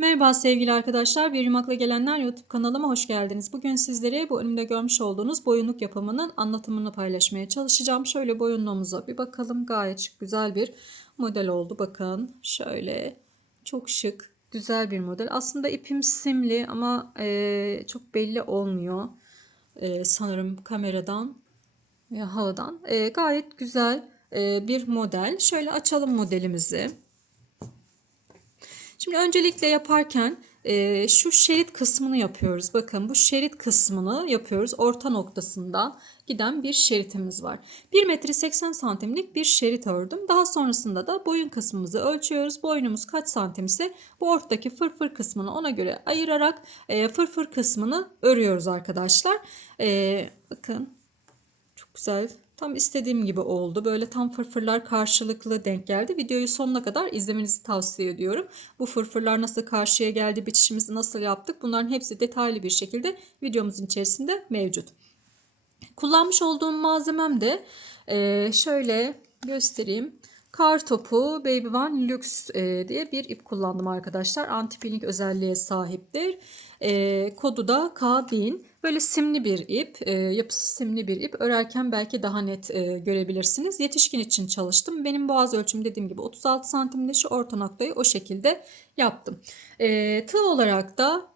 Merhaba sevgili arkadaşlar, Bir Yumakla Gelenler YouTube kanalıma hoş geldiniz. Bugün sizlere bu önümde görmüş olduğunuz boyunluk yapımının anlatımını paylaşmaya çalışacağım. Şöyle boyunluğumuza bir bakalım. Gayet şık, güzel bir model oldu. Bakın şöyle çok şık, güzel bir model. Aslında ipim simli ama çok belli olmuyor. Sanırım kameradan veya havadan. Gayet güzel bir model. Şöyle açalım modelimizi. Şimdi öncelikle yaparken şu şerit kısmını yapıyoruz. Bakın bu şerit kısmını yapıyoruz. Orta noktasında giden bir şeritimiz var. 1 metre 80 santimlik bir şerit ördüm. Daha sonrasında da boyun kısmımızı ölçüyoruz. Boynumuz kaç santim ise bu ortadaki fırfır kısmını ona göre ayırarak fırfır kısmını örüyoruz arkadaşlar. Bakın çok güzel. Tam istediğim gibi oldu. Böyle tam fırfırlar karşılıklı denk geldi. Videoyu sonuna kadar izlemenizi tavsiye ediyorum. Bu fırfırlar nasıl karşıya geldi, bitişimizi nasıl yaptık? Bunların hepsi detaylı bir şekilde videomuzun içerisinde mevcut. Kullanmış olduğum malzemem de şöyle göstereyim. Kartopu Baby One Luxe diye bir ip kullandım arkadaşlar. Anti-peeling özelliğe sahiptir. Kodu da K1000. Böyle simli bir ip, yapısı simli bir ip. Örerken belki daha net görebilirsiniz. Yetişkin için çalıştım. Benim boğaz ölçüm dediğim gibi 36 santimde, şu orta noktayı o şekilde yaptım. Tığ olarak da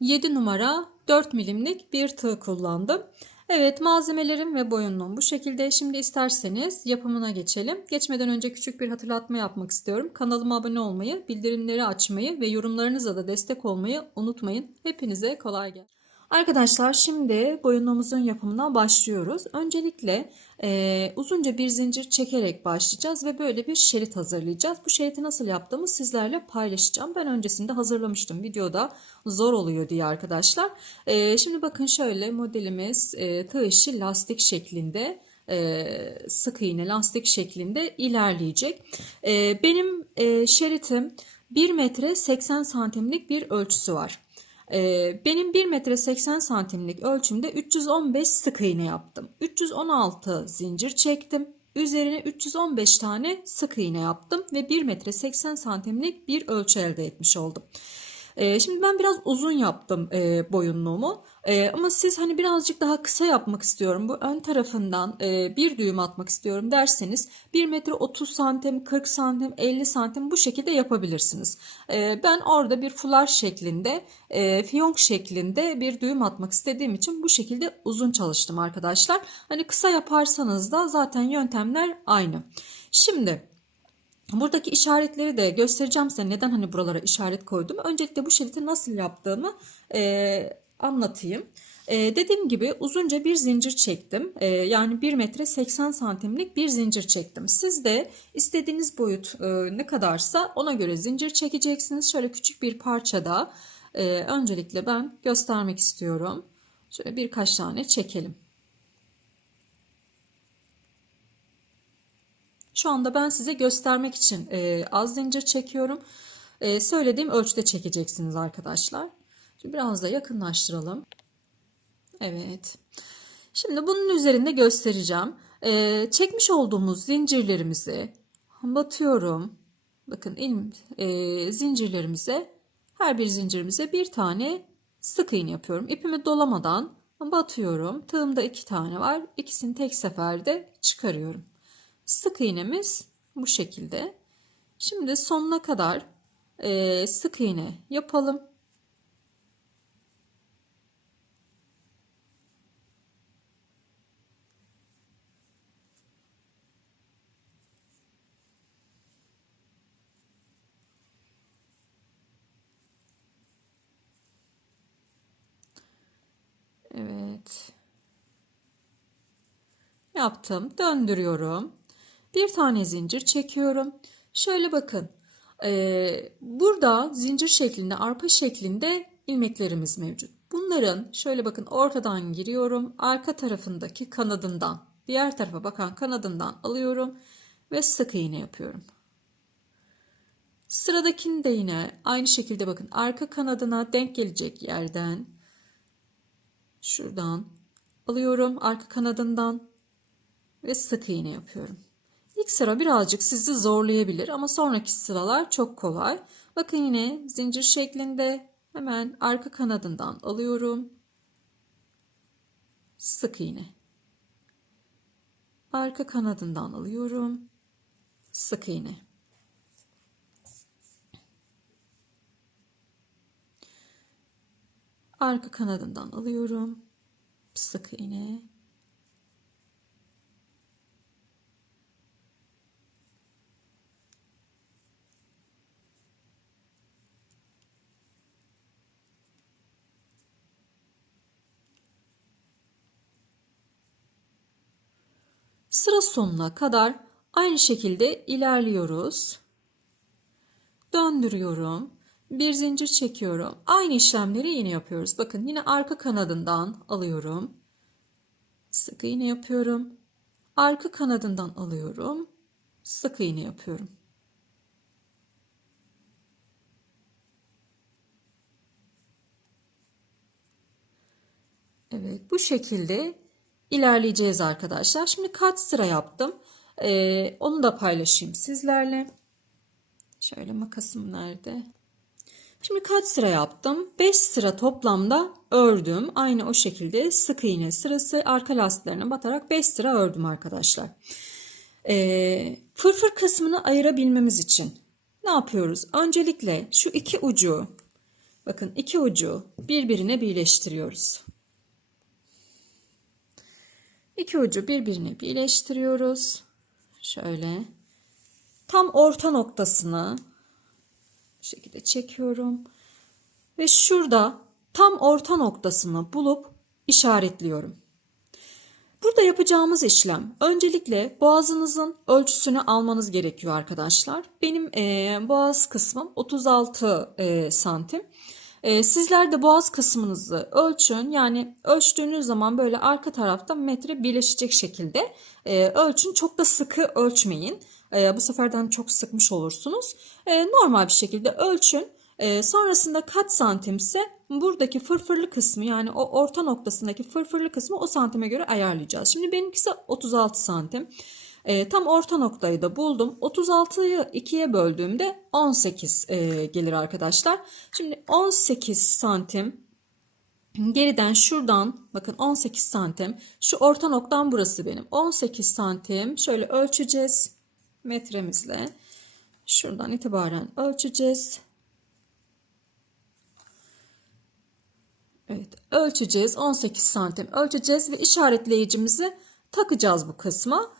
7 numara 4 milimlik bir tığ kullandım. Evet, malzemelerim ve boyunluğum bu şekilde. Şimdi isterseniz yapımına geçelim. Geçmeden önce küçük bir hatırlatma yapmak istiyorum. Kanalıma abone olmayı, bildirimleri açmayı ve yorumlarınızla da destek olmayı unutmayın. Hepinize kolay gelsin. Arkadaşlar şimdi boyunluğumuzun yapımına başlıyoruz. Öncelikle uzunca bir zincir çekerek başlayacağız ve böyle bir şerit hazırlayacağız. Bu şeriti nasıl yaptığımı sizlerle paylaşacağım. Ben öncesinde hazırlamıştım. Videoda zor oluyor diye arkadaşlar. Şimdi bakın şöyle modelimiz tığ işi lastik şeklinde. Sık iğne lastik şeklinde ilerleyecek. Benim şeritim 1 metre 80 santimlik bir ölçüsü var. Benim 1 metre 80 santimlik ölçümde 315 sık iğne yaptım. 316 zincir çektim. Üzerine 315 tane sık iğne yaptım ve 1 metre 80 santimlik bir ölçü elde etmiş oldum. Şimdi ben biraz uzun yaptım boyunluğumu. Ama siz hani birazcık daha kısa yapmak istiyorum, bu ön tarafından bir düğüm atmak istiyorum derseniz 1 metre 30 santim, 40 santim, 50 santim bu şekilde yapabilirsiniz. Ben orada bir fular şeklinde, fiyonk şeklinde bir düğüm atmak istediğim için bu şekilde uzun çalıştım arkadaşlar. Hani kısa yaparsanız da zaten yöntemler aynı. Şimdi buradaki işaretleri de göstereceğim size, neden hani buralara işaret koydum. Öncelikle bu şeriti nasıl yaptığımı anlatayım. Dediğim gibi uzunca bir zincir çektim. Yani 1 metre 80 santimlik bir zincir çektim. Siz de istediğiniz boyut ne kadarsa ona göre zincir çekeceksiniz. Şöyle küçük bir parçada öncelikle ben göstermek istiyorum. Şöyle birkaç tane çekelim. Şu anda ben size göstermek için az zincir çekiyorum. Söylediğim ölçüde çekeceksiniz arkadaşlar. Şimdi biraz da yakınlaştıralım. Evet. Şimdi bunun üzerinde göstereceğim. Çekmiş olduğumuz zincirlerimizi batıyorum. Bakın zincirlerimize, her bir zincirimize bir tane sık iğne yapıyorum. İpimi dolamadan batıyorum. Tığımda 2 tane var. İkisini tek seferde çıkarıyorum. Sık iğnemiz bu şekilde. Şimdi sonuna kadar sık iğne yapalım. Evet. Yaptım. Döndürüyorum. Bir tane zincir çekiyorum. Şöyle bakın. Burada zincir şeklinde, arpa şeklinde ilmeklerimiz mevcut. Bunların şöyle bakın, ortadan giriyorum. Arka tarafındaki kanadından, diğer tarafa bakan kanadından alıyorum ve sık iğne yapıyorum. Sıradakini de yine aynı şekilde bakın, arka kanadına denk gelecek yerden şuradan alıyorum, arka kanadından ve sık iğne yapıyorum. İlk sıra birazcık sizi zorlayabilir ama sonraki sıralar çok kolay. Bakın yine zincir şeklinde hemen arka kanadından alıyorum. Sık iğne. Arka kanadından alıyorum. Sık iğne. Arka kanadından alıyorum. Sık iğne. Sıra sonuna kadar aynı şekilde ilerliyoruz. Döndürüyorum. Bir zincir çekiyorum. Aynı işlemleri yine yapıyoruz. Bakın yine arka kanadından alıyorum. Sık iğne yapıyorum. Arka kanadından alıyorum. Sık iğne yapıyorum. Evet, bu şekilde ilerleyeceğiz arkadaşlar. Şimdi kaç sıra yaptım? Onu da paylaşayım sizlerle. Şöyle makasım nerede? Şimdi kaç sıra yaptım? 5 sıra toplamda ördüm. Aynı o şekilde sık iğne sırası arka lastiklerine batarak 5 sıra ördüm arkadaşlar. Fırfır kısmını ayırabilmemiz için ne yapıyoruz? Öncelikle şu iki ucu, bakın iki ucu birbirine birleştiriyoruz. İki ucu birbirine birleştiriyoruz. Şöyle tam orta noktasını bu şekilde çekiyorum. Ve şurada tam orta noktasını bulup işaretliyorum. Burada yapacağımız işlem öncelikle boğazınızın ölçüsünü almanız gerekiyor arkadaşlar. Benim boğaz kısmım 36 santim. Sizler de boğaz kısmınızı ölçün. Yani ölçtüğünüz zaman böyle arka tarafta metre birleşecek şekilde ölçün. Çok da sıkı ölçmeyin. Bu seferden çok sıkmış olursunuz. Normal bir şekilde ölçün. Sonrasında kaç santimse buradaki fırfırlı kısmı, yani o orta noktasındaki fırfırlı kısmı o santime göre ayarlayacağız. Şimdi benimkisi 36 santim. Tam orta noktayı da buldum. 36'yı 2'ye böldüğümde 18 gelir arkadaşlar. Şimdi 18 santim geriden şuradan, bakın 18 santim, şu orta noktam burası benim. 18 santim şöyle ölçeceğiz metremizle. Şuradan itibaren ölçeceğiz. Evet, ölçeceğiz. 18 santim ölçeceğiz ve işaretleyicimizi takacağız bu kısma.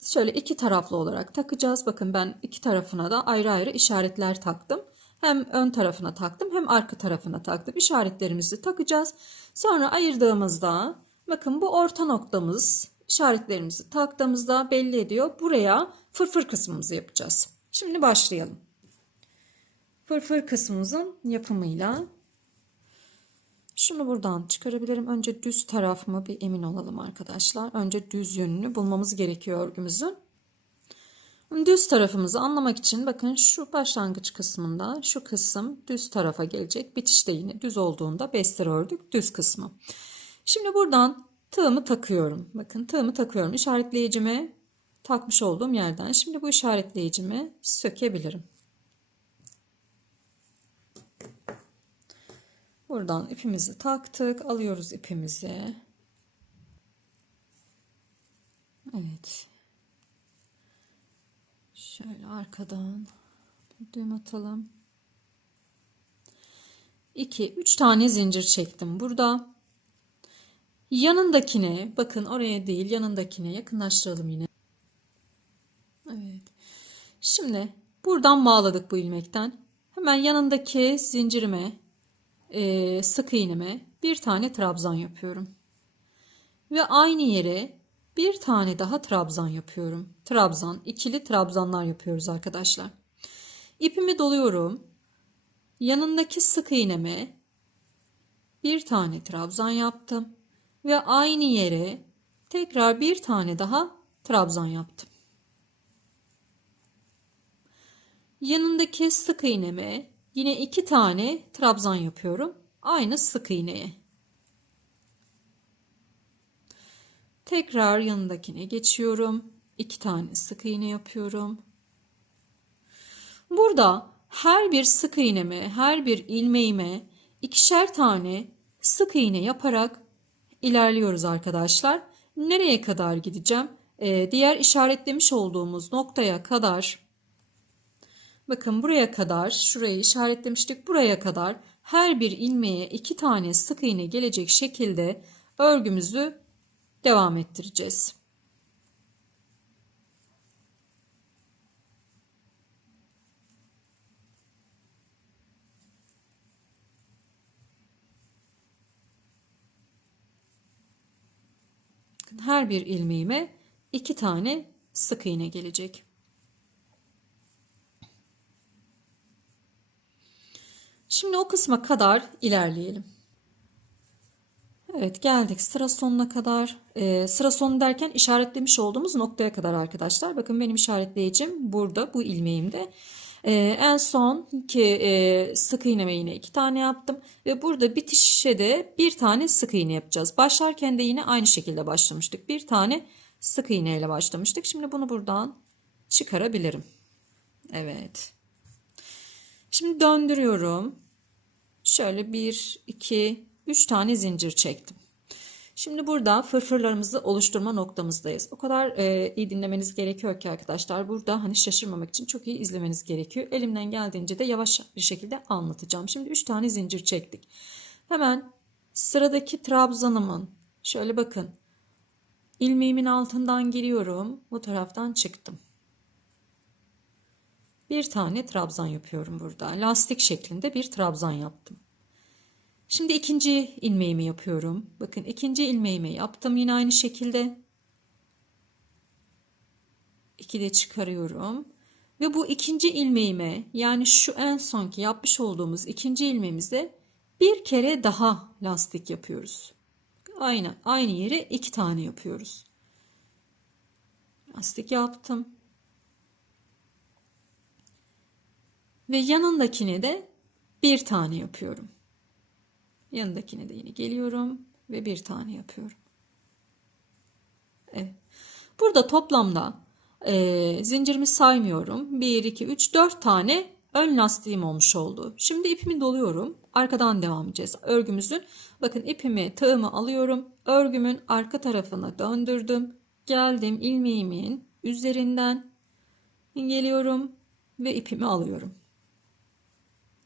Şöyle iki taraflı olarak takacağız. Bakın ben iki tarafına da ayrı ayrı işaretler taktım. Hem ön tarafına taktım hem arka tarafına taktım. İşaretlerimizi takacağız. Sonra ayırdığımızda bakın bu orta noktamız, işaretlerimizi taktığımızda belli ediyor. Buraya fırfır kısmımızı yapacağız. Şimdi başlayalım. Fırfır kısmımızın yapımıyla. Şunu buradan çıkarabilirim. Önce düz taraf mı bir emin olalım arkadaşlar. Önce düz yönünü bulmamız gerekiyor örgümüzün. Düz tarafımızı anlamak için bakın şu başlangıç kısmında şu kısım düz tarafa gelecek. Bitişte yine düz olduğunda 5 sıra ördük düz kısmı. Şimdi buradan tığımı takıyorum. Bakın tığımı takıyorum. İşaretleyicimi takmış olduğum yerden. Şimdi bu işaretleyicimi sökebilirim. Buradan ipimizi taktık. Alıyoruz ipimizi. Evet. Şöyle arkadan bir düğüm atalım. 2, 3 tane zincir çektim burada. Yanındakine, bakın oraya değil, yanındakine yakınlaştıralım yine. Evet. Şimdi buradan bağladık bu ilmekten. Hemen yanındaki zincirime, sık iğneme bir tane trabzan yapıyorum. Ve aynı yere bir tane daha trabzan yapıyorum. Trabzan, ikili trabzanlar yapıyoruz arkadaşlar. İpimi doluyorum. Yanındaki sık iğneme bir tane trabzan yaptım. Ve aynı yere tekrar bir tane daha trabzan yaptım. Yanındaki sık iğneme yine 2 tane trabzan yapıyorum. Aynı sık iğneye. Tekrar yanındakine geçiyorum. 2 tane sık iğne yapıyorum. Burada Her bir sık iğneme, her bir ilmeğime ikişer tane sık iğne yaparak ilerliyoruz arkadaşlar. Nereye kadar gideceğim? Diğer işaretlemiş olduğumuz noktaya kadar, bakın buraya kadar, şurayı işaretlemiştik, buraya kadar her bir ilmeğe 2 tane sık iğne gelecek şekilde örgümüzü devam ettireceğiz. Her bir ilmeğime 2 tane sık iğne gelecek. Şimdi o kısma kadar ilerleyelim. Evet, geldik sıra sonuna kadar. Sıra sonu derken işaretlemiş olduğumuz noktaya kadar arkadaşlar. Bakın benim işaretleyicim burada, bu ilmeğimde. En son ki sık iğneme yine 2 tane yaptım. Ve burada bitişe de bir tane sık iğne yapacağız. Başlarken de yine aynı şekilde başlamıştık. Bir tane sık iğne ile başlamıştık. Şimdi bunu buradan çıkarabilirim. Evet. Şimdi döndürüyorum. Şöyle 1, 2, 3 tane zincir çektim. Şimdi burada fırfırlarımızı oluşturma noktamızdayız. O kadar iyi dinlemeniz gerekiyor ki arkadaşlar. Burada hani şaşırmamak için çok iyi izlemeniz gerekiyor. Elimden geldiğince de yavaş bir şekilde anlatacağım. Şimdi 3 tane zincir çektik. Hemen sıradaki trabzanımın şöyle bakın. İlmeğimin altından giriyorum. Bu taraftan çıktım. Bir tane trabzan yapıyorum burada. Lastik şeklinde bir trabzan yaptım. Şimdi ikinci ilmeğimi yapıyorum. Bakın ikinci ilmeğimi yaptım yine aynı şekilde. 2 de çıkarıyorum. Ve bu ikinci ilmeğime, yani şu en sonki yapmış olduğumuz ikinci ilmeğimizde bir kere daha lastik yapıyoruz. Aynı yere 2 tane yapıyoruz. Lastik yaptım. Ve yanındakine de bir tane yapıyorum. Yanındakine de yine geliyorum ve bir tane yapıyorum. Evet. Burada toplamda zincirimi saymıyorum. 1, 2, 3, 4 tane ön lastiğim olmuş oldu. Şimdi ipimi doluyorum. Arkadan devam edeceğiz. Örgümüzün, bakın ipimi, tığımı alıyorum. Örgümün arka tarafına döndürdüm. Geldim ilmeğimin üzerinden geliyorum ve ipimi alıyorum.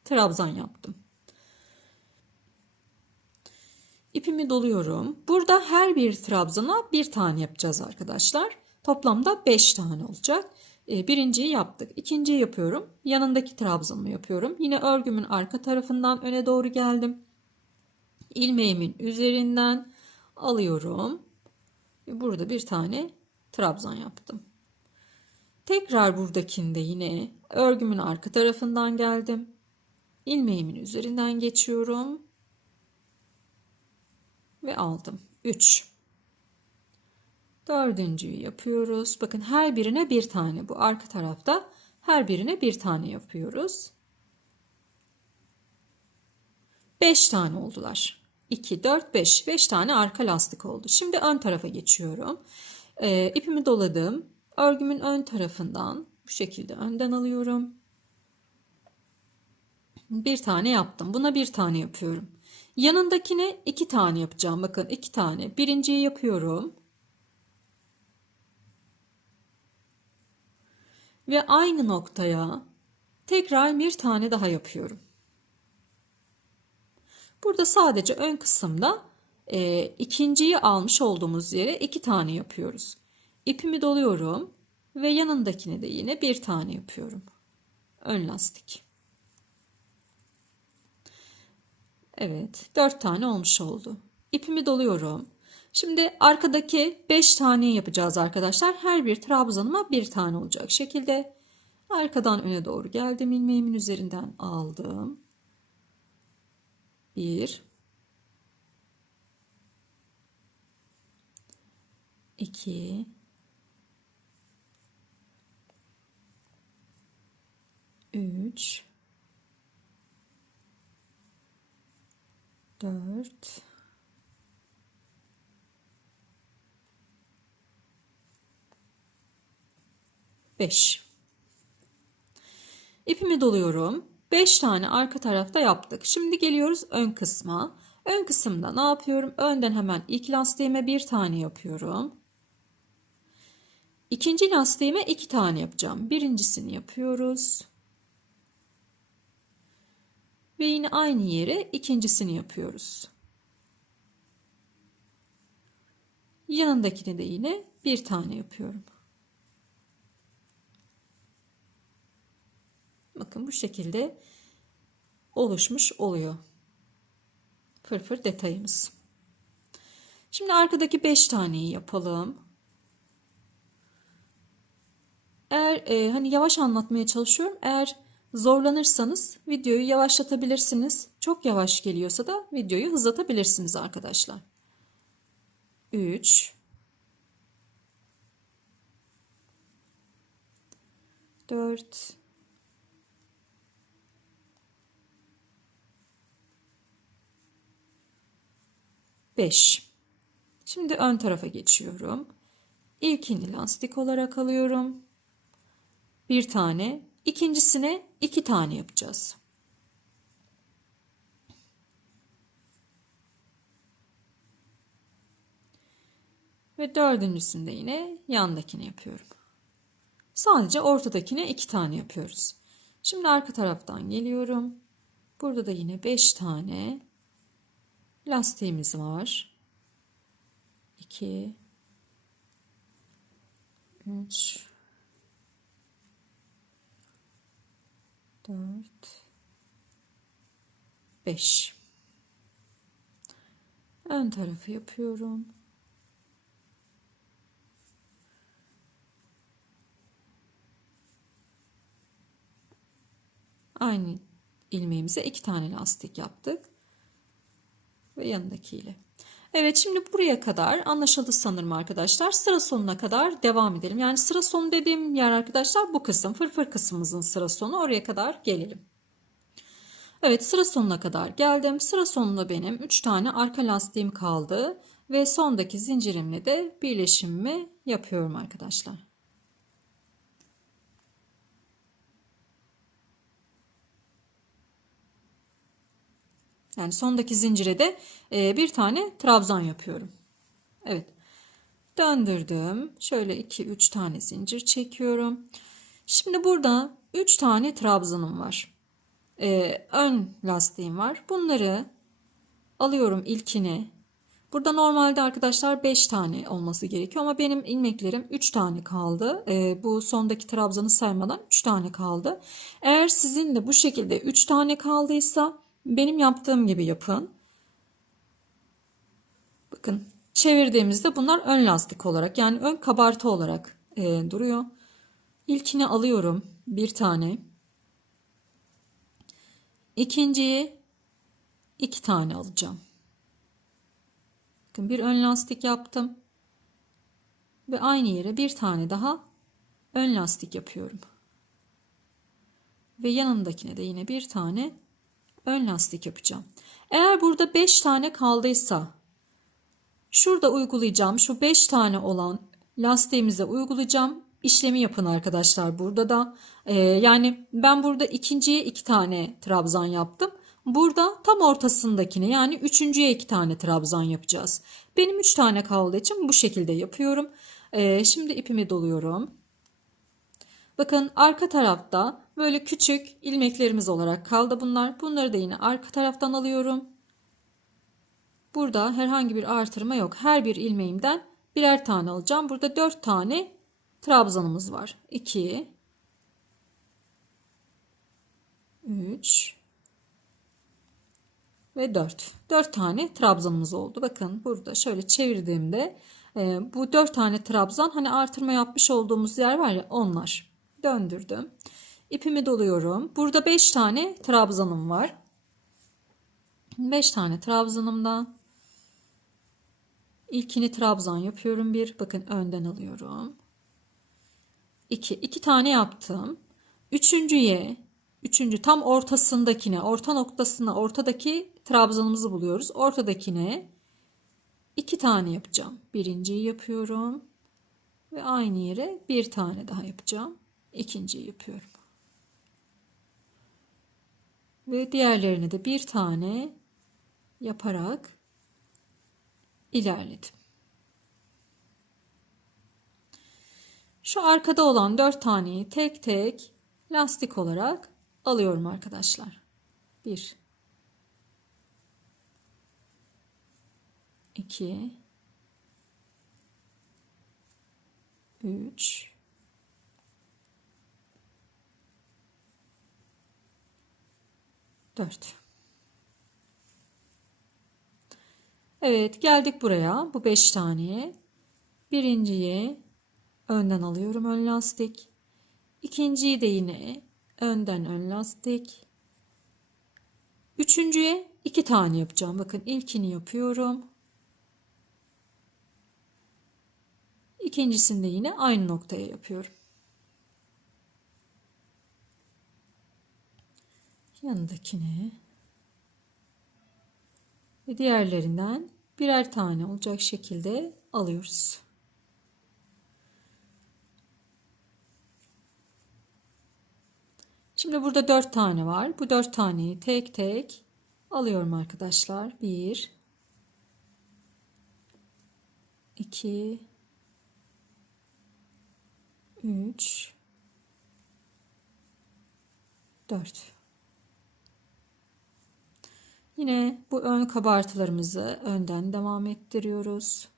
Trabzan yaptım. İpimi doluyorum. Burada her bir trabzana bir tane yapacağız arkadaşlar. Toplamda 5 tane olacak. Birinciyi yaptık. İkinciyi yapıyorum. Yanındaki trabzanımı yapıyorum. Yine örgümün arka tarafından öne doğru geldim. İlmeğimin üzerinden alıyorum. Burada bir tane trabzan yaptım. Tekrar buradakinde yine örgümün arka tarafından geldim. İlmeğimin üzerinden geçiyorum. Ve aldım. 3. Dördüncüyü yapıyoruz. Bakın her birine bir tane. Bu arka tarafta her birine bir tane yapıyoruz. 5 tane oldular. 2, 4, 5. 5 tane arka lastik oldu. Şimdi ön tarafa geçiyorum. İpimi doladım. Örgümün ön tarafından bu şekilde önden alıyorum. Bir tane yaptım. Buna bir tane yapıyorum. Yanındakine 2 tane yapacağım. Bakın 2 tane. Birinciyi yapıyorum. Ve aynı noktaya tekrar bir tane daha yapıyorum. Burada sadece ön kısımda ikinciyi almış olduğumuz yere 2 tane yapıyoruz. İpimi doluyorum ve yanındakine de yine bir tane yapıyorum. Ön lastik. Evet, 4 tane olmuş oldu. İpimi doluyorum. Şimdi arkadaki 5 tane yapacağız arkadaşlar. Her bir trabzanıma bir tane olacak şekilde arkadan öne doğru geldim. İlmeğimin üzerinden aldım. 1, 2, 3, 4, 5. İpimi doluyorum. 5 tane arka tarafta yaptık. Şimdi geliyoruz ön kısma. Ön kısımda ne yapıyorum? Önden hemen ilk lastiğime bir tane yapıyorum. İkinci lastiğime 2 tane yapacağım. Birincisini yapıyoruz. Ve yine aynı yere ikincisini yapıyoruz. Yanındakine de yine bir tane yapıyorum. Bakın bu şekilde oluşmuş oluyor. Fırfır detayımız. Şimdi arkadaki 5 taneyi yapalım. Eğer hani yavaş anlatmaya çalışıyorum. Eğer zorlanırsanız videoyu yavaşlatabilirsiniz. Çok yavaş geliyorsa da videoyu hızlatabilirsiniz arkadaşlar. 3 4 5. Şimdi ön tarafa geçiyorum. İlkini lastik olarak alıyorum. Bir tane. İkincisine 2 tane yapacağız. Ve dördüncüsünde yine yandakini yapıyorum. Sadece ortadakine 2 tane yapıyoruz. Şimdi arka taraftan geliyorum. Burada da yine 5 tane lastiğimiz var. 2 3 4 5. Ön tarafı yapıyorum. Aynı ilmeğimize 2 tane lastik yaptık. Ve yanındakiyle. Evet, şimdi buraya kadar anlaşıldı sanırım arkadaşlar. Sıra sonuna kadar devam edelim. Yani sıra sonu dediğim yer arkadaşlar bu kısım. Fırfır kısmımızın sıra sonu. Oraya kadar gelelim. Evet, sıra sonuna kadar geldim. Sıra sonunda benim 3 tane arka lastiğim kaldı. Ve sondaki zincirimle de birleşimimi yapıyorum arkadaşlar. Yani sondaki zincire de bir tane trabzan yapıyorum. Evet. Döndürdüm. Şöyle 2-3 tane zincir çekiyorum. Şimdi burada 3 tane trabzanım var. Ön lastiğim var. Bunları alıyorum ilkini. Burada normalde arkadaşlar 5 tane olması gerekiyor ama benim ilmeklerim 3 tane kaldı. Bu sondaki trabzanı saymadan 3 tane kaldı. Eğer sizin de bu şekilde 3 tane kaldıysa benim yaptığım gibi yapın. Bakın çevirdiğimizde bunlar ön lastik olarak yani ön kabartı olarak duruyor. İlkini alıyorum bir tane. İkinciyi 2 tane alacağım. Bakın bir ön lastik yaptım. Ve aynı yere bir tane daha ön lastik yapıyorum. Ve yanındakine de yine bir tane ön lastik yapacağım. Eğer burada 5 tane kaldıysa şurada uygulayacağım şu 5 tane olan lastiğimize uygulayacağım. İşlemi yapın arkadaşlar burada da. Yani ben burada ikinciye 2 tane trabzan yaptım. Burada tam ortasındakine yani üçüncüye 2 tane trabzan yapacağız. Benim 3 tane kaldığı için bu şekilde yapıyorum. Şimdi ipimi doluyorum. Bakın arka tarafta böyle küçük ilmeklerimiz olarak kaldı bunlar. Bunları da yine arka taraftan alıyorum. Burada herhangi bir artırma yok. Her bir ilmeğimden birer tane alacağım. Burada 4 tane trabzanımız var. 2 3 ve 4. 4 tane trabzanımız oldu. Bakın burada şöyle çevirdiğimde bu 4 tane trabzan hani artırma yapmış olduğumuz yer var ya onlar. Döndürdüm. İpimi doluyorum. Burada 5 tane trabzanım var. 5 tane trabzanımdan ilkini trabzan yapıyorum bir. Bakın önden alıyorum. 2 tane yaptım. Üçüncü tam ortasındakine, orta noktasına, ortadaki trabzanımızı buluyoruz. Ortadakine 2 tane yapacağım. Birinciyi yapıyorum. Ve aynı yere bir tane daha yapacağım. İkinciyi yapıyorum. Ve diğerlerine de bir tane yaparak ilerledim. Şu arkada olan 4 taneyi tek tek lastik olarak alıyorum arkadaşlar. 1 2 3 4. Evet, geldik buraya. Bu 5 taneye. Birinciyi önden alıyorum, ön lastik. İkinciyi de yine önden ön lastik. Üçüncüye 2 tane yapacağım. Bakın ilkini yapıyorum. İkincisini de yine aynı noktaya yapıyorum. Yanındakine ve diğerlerinden birer tane olacak şekilde alıyoruz. Şimdi burada 4 tane var. Bu 4 taneyi tek tek alıyorum arkadaşlar. 1 2 3 4. Yine bu ön kabartılarımızı önden devam ettiriyoruz.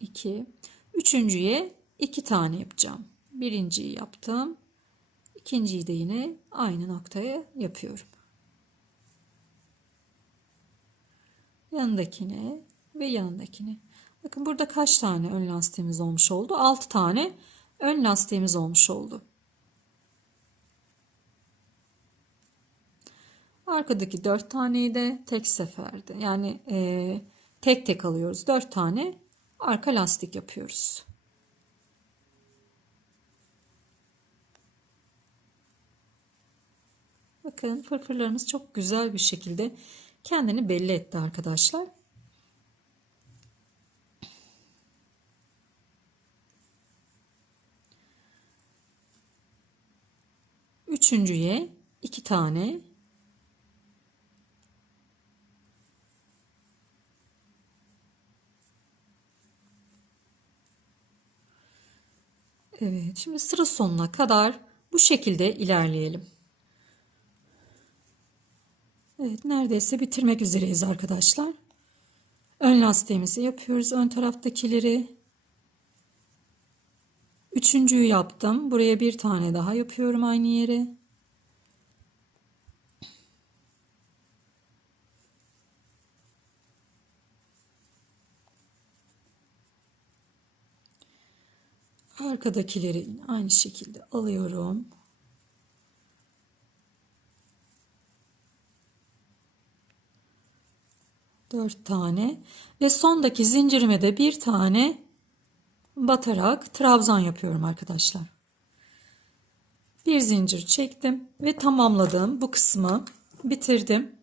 2. Üçüncüye 2 tane yapacağım. Birinciyi yaptım. İkinciyi de yine aynı noktaya yapıyorum. Yanındakine ve yanındakine. Bakın burada kaç tane ön lastiğimiz olmuş oldu? 6 tane ön lastiğimiz olmuş oldu. Arkadaki 4 taneyi de tek seferde, yani tek tek alıyoruz. 4 tane arka lastik yapıyoruz. Bakın fırfırlarımız çok güzel bir şekilde kendini belli etti arkadaşlar. Üçüncüye 2 tane. Evet, şimdi sıra sonuna kadar bu şekilde ilerleyelim. Evet, neredeyse bitirmek üzereyiz arkadaşlar. Ön lastiğimizi yapıyoruz. Ön taraftakileri. Üçüncüyü yaptım. Buraya bir tane daha yapıyorum aynı yere. Arkadakileri aynı şekilde alıyorum. Dört tane ve sondaki zincirime de bir tane batarak trabzan yapıyorum arkadaşlar. Bir zincir çektim ve tamamladım. Bu kısmı bitirdim.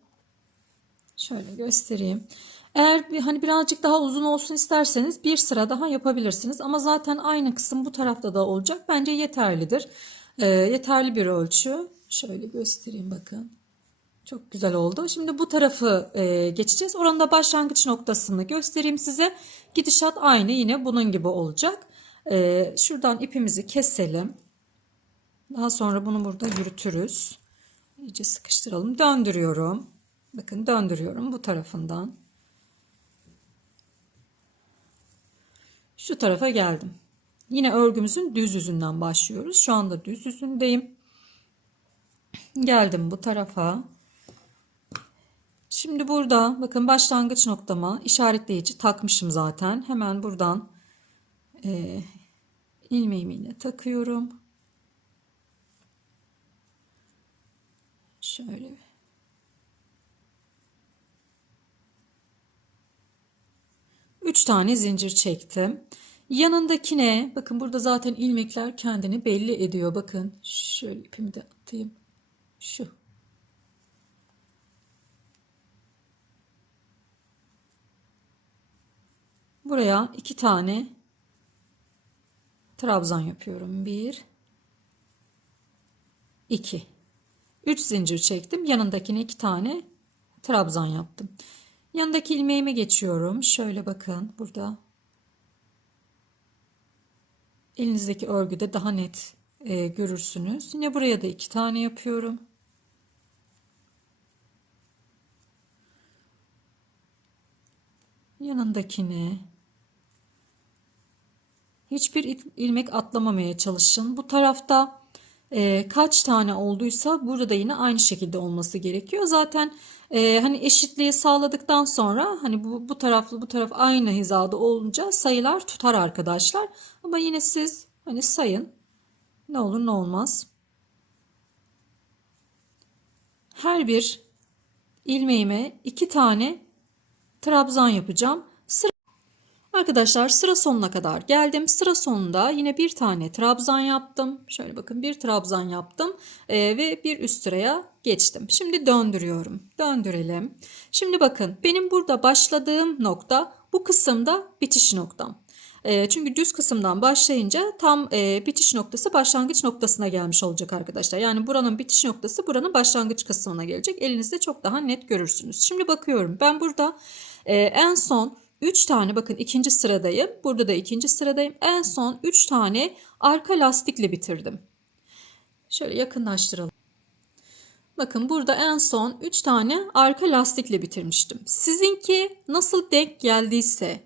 Şöyle göstereyim. Eğer hani birazcık daha uzun olsun isterseniz bir sıra daha yapabilirsiniz. Ama zaten aynı kısım bu tarafta da olacak. Bence yeterlidir. Yeterli bir ölçü. Şöyle göstereyim bakın. Çok güzel oldu. Şimdi bu tarafı geçeceğiz. Oranın da başlangıç noktasını göstereyim size. Gidişat aynı, yine bunun gibi olacak. Şuradan ipimizi keselim. Daha sonra bunu burada yürütürüz. İyice sıkıştıralım. Döndürüyorum. Bakın döndürüyorum bu tarafından. Şu tarafa geldim. Yine örgümüzün düz yüzünden başlıyoruz. Şu anda düz yüzündeyim. Geldim bu tarafa. Şimdi burada bakın başlangıç noktama işaretleyici takmışım zaten. Hemen buradan ilmeğimi takıyorum. Şöyle. Üç tane zincir çektim. Yanındakine bakın, burada zaten ilmekler kendini belli ediyor. Bakın şöyle ipimi de atayım. Şu. Buraya 2 tane trabzan yapıyorum. 1 2 3 zincir çektim. Yanındakine 2 tane trabzan yaptım. Yanındaki ilmeğime geçiyorum. Şöyle bakın burada. Elinizdeki örgüde daha net görürsünüz. Yine buraya da 2 tane yapıyorum. Yanındakine hiçbir ilmek atlamamaya çalışın. Bu tarafta kaç tane olduysa burada yine aynı şekilde olması gerekiyor. Zaten hani eşitliği sağladıktan sonra hani bu taraflı bu taraf aynı hizada olunca sayılar tutar arkadaşlar. Ama yine siz hani sayın, ne olur ne olmaz. Her bir ilmeğime 2 tane trabzan yapacağım. Arkadaşlar sıra sonuna kadar geldim. Sıra sonunda yine bir tane trabzan yaptım. Şöyle bakın, bir trabzan yaptım ve bir üst sıraya geçtim. Şimdi döndürüyorum. Döndürelim. Şimdi bakın, benim burada başladığım nokta bu kısımda bitiş noktam. Çünkü düz kısımdan başlayınca tam bitiş noktası başlangıç noktasına gelmiş olacak arkadaşlar. Yani buranın bitiş noktası buranın başlangıç kısmına gelecek. Elinizde çok daha net görürsünüz. Şimdi bakıyorum, ben burada en son 3 tane, bakın ikinci sıradayım. Burada da ikinci sıradayım. En son 3 tane arka lastikle bitirdim. Şöyle yakınlaştıralım. Bakın burada en son 3 tane arka lastikle bitirmiştim. Sizinki nasıl denk geldiyse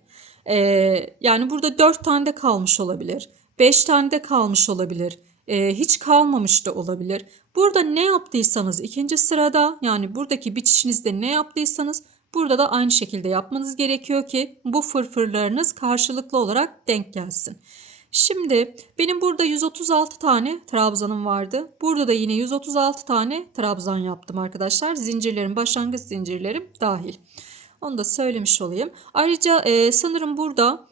yani burada 4 tane de kalmış olabilir. 5 tane de kalmış olabilir. Hiç kalmamış da olabilir. Burada ne yaptıysanız ikinci sırada, yani buradaki bitişinizde ne yaptıysanız burada da aynı şekilde yapmanız gerekiyor ki bu fırfırlarınız karşılıklı olarak denk gelsin. Şimdi benim burada 136 tane trabzanım vardı. Burada da yine 136 tane trabzan yaptım arkadaşlar. Zincirlerim, başlangıç zincirlerim dahil. Onu da söylemiş olayım. Ayrıca sanırım burada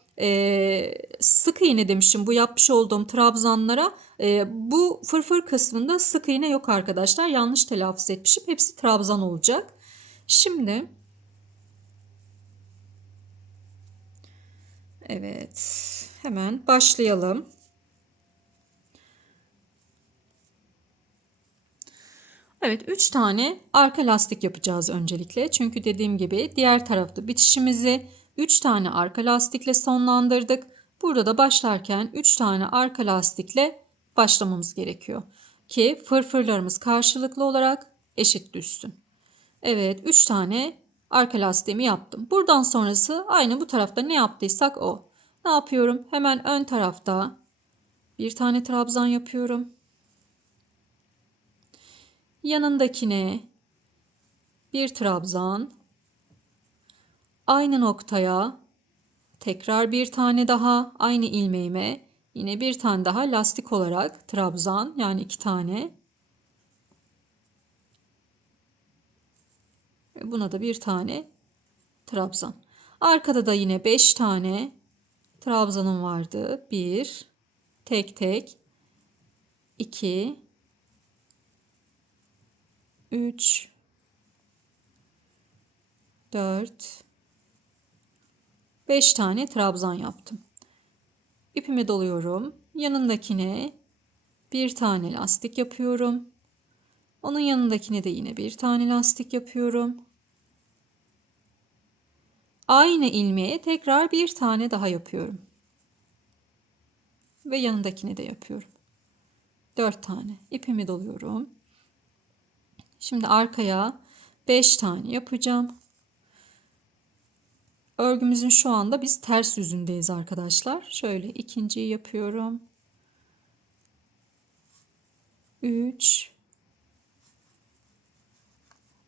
sık iğne demişim bu yapmış olduğum trabzanlara. Bu fırfır kısmında sık iğne yok arkadaşlar. Yanlış telaffuz etmişim. Hepsi trabzan olacak. Şimdi evet, hemen başlayalım. Evet, 3 tane arka lastik yapacağız öncelikle. Çünkü dediğim gibi diğer tarafta bitişimizi 3 tane arka lastikle sonlandırdık. Burada da başlarken 3 tane arka lastikle başlamamız gerekiyor ki fırfırlarımız karşılıklı olarak eşit düşsün. Evet, 3 tane arka lastiğimi yaptım. Buradan sonrası aynı bu tarafta ne yaptıysak o. Ne yapıyorum? Hemen ön tarafta bir tane trabzan yapıyorum. Yanındakine bir trabzan. Aynı noktaya tekrar bir tane daha, aynı ilmeğime yine bir tane daha lastik olarak trabzan, yani 2 tane. Ve buna da bir tane trabzan. Arkada da yine 5 tane trabzanım vardı. 1 tek tek, 2 3 4 5 tane trabzan yaptım. İpimi doluyorum. Yanındakine bir tane lastik yapıyorum. Onun yanındakine de yine bir tane lastik yapıyorum. Aynı ilmeğe tekrar bir tane daha yapıyorum. Ve yanındakine de yapıyorum. 4 tane. İpimi doluyorum. Şimdi arkaya 5 tane yapacağım. Örgümüzün şu anda biz ters yüzündeyiz arkadaşlar. Şöyle ikinciyi yapıyorum. 3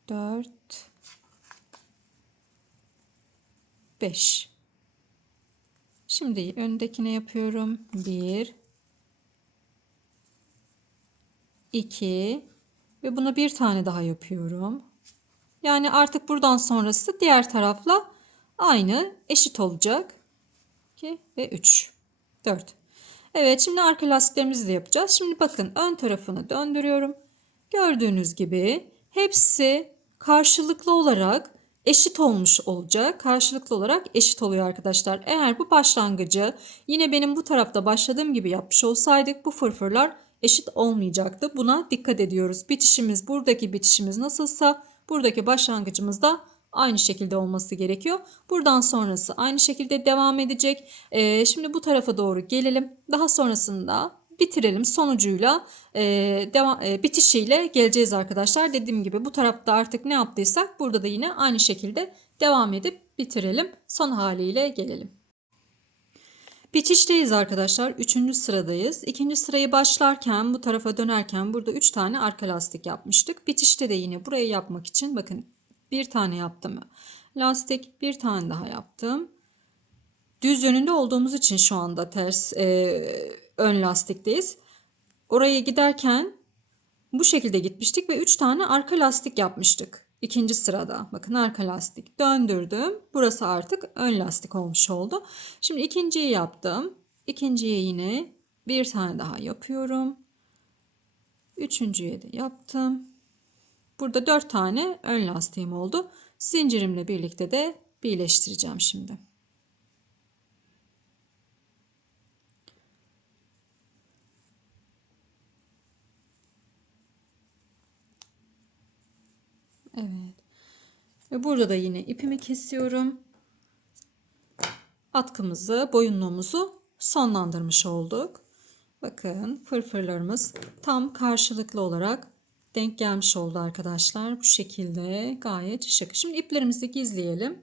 4 5. Şimdi öndekine yapıyorum. 1 2 ve buna bir tane daha yapıyorum. Yani artık buradan sonrası diğer tarafla aynı, eşit olacak. 2 ve 3 4. Evet, şimdi arka lastiklerimizi de yapacağız. Şimdi bakın, ön tarafını döndürüyorum. Gördüğünüz gibi hepsi karşılıklı olarak eşit olmuş olacak. Karşılıklı olarak eşit oluyor arkadaşlar. Eğer bu başlangıcı yine benim bu tarafta başladığım gibi yapmış olsaydık bu fırfırlar eşit olmayacaktı. Buna dikkat ediyoruz. Bitişimiz, buradaki bitişimiz nasılsa buradaki başlangıcımız da aynı şekilde olması gerekiyor. Buradan sonrası aynı şekilde devam edecek. Şimdi bu tarafa doğru gelelim. Daha sonrasında bitirelim sonucuyla bitişiyle geleceğiz arkadaşlar. Dediğim gibi bu tarafta artık ne yaptıysak burada da yine aynı şekilde devam edip bitirelim. Son haliyle gelelim. Bitişteyiz arkadaşlar. 3. sıradayız. 2. sırayı başlarken bu tarafa dönerken burada 3 tane arka lastik yapmıştık. Bitişte de yine burayı yapmak için bakın bir tane yaptım. Lastik, bir tane daha yaptım. Düz yönünde olduğumuz için şu anda ters ön lastikteyiz. Oraya giderken bu şekilde gitmiştik ve 3 tane arka lastik yapmıştık. 2. sırada bakın arka lastik döndürdüm. Burası artık ön lastik olmuş oldu. Şimdi ikinciyi yaptım. İkinciye yine bir tane daha yapıyorum. Üçüncüye de yaptım. Burada 4 tane ön lastiğim oldu. Zincirimle birlikte de birleştireceğim şimdi. Evet. Ve burada da yine ipimi kesiyorum. Atkımızı, boyunluğumuzu sonlandırmış olduk. Bakın fırfırlarımız tam karşılıklı olarak denk gelmiş oldu arkadaşlar. Bu şekilde gayet şık. Şimdi iplerimizi gizleyelim.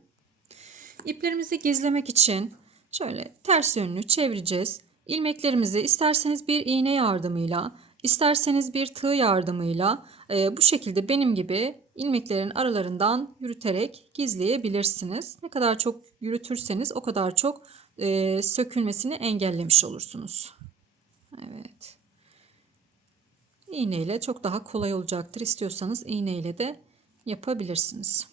İplerimizi gizlemek için şöyle ters yönünü çevireceğiz. İlmeklerimizi isterseniz bir iğne yardımıyla, isterseniz bir tığ yardımıyla bu şekilde benim gibi ilmeklerin aralarından yürüterek gizleyebilirsiniz. Ne kadar çok yürütürseniz o kadar çok sökülmesini engellemiş olursunuz. Evet. İğne ile çok daha kolay olacaktır. İstiyorsanız iğne ile de yapabilirsiniz.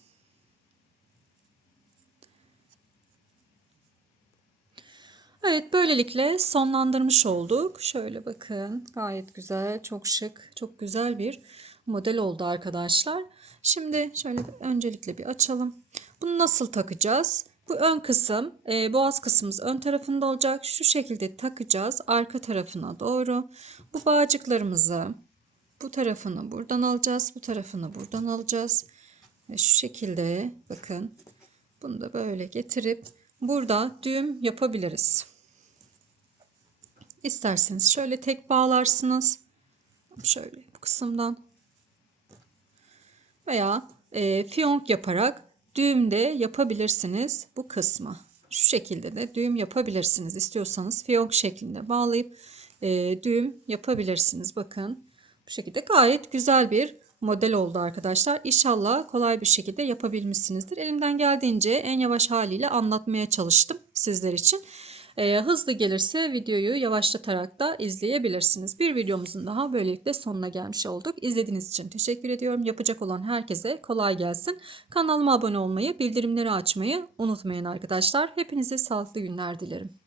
Evet, böylelikle sonlandırmış olduk. Şöyle bakın, gayet güzel, çok şık, çok güzel bir model oldu arkadaşlar. Şimdi şöyle öncelikle bir açalım. Bunu nasıl takacağız? Bu ön kısım, boğaz kısmımız ön tarafında olacak. Şu şekilde takacağız arka tarafına doğru. Bu bağcıklarımızı bu tarafını buradan alacağız, bu tarafını buradan alacağız. Ve şu şekilde bakın, bunu da böyle getirip burada düğüm yapabiliriz. İsterseniz şöyle tek bağlarsınız. Şöyle bu kısımdan. Veya fiyonk yaparak düğüm de yapabilirsiniz bu kısma. Şu şekilde de düğüm yapabilirsiniz. İstiyorsanız fiyonk şeklinde bağlayıp düğüm yapabilirsiniz. Bakın bu şekilde gayet güzel bir model oldu arkadaşlar. İnşallah kolay bir şekilde yapabilmişsinizdir. Elimden geldiğince en yavaş haliyle anlatmaya çalıştım sizler için. Hızlı gelirse videoyu yavaşlatarak da izleyebilirsiniz. Bir videomuzun daha böylelikle sonuna gelmiş olduk. İzlediğiniz için teşekkür ediyorum. Yapacak olan herkese kolay gelsin. Kanalıma abone olmayı, bildirimleri açmayı unutmayın arkadaşlar. Hepinize sağlıklı günler dilerim.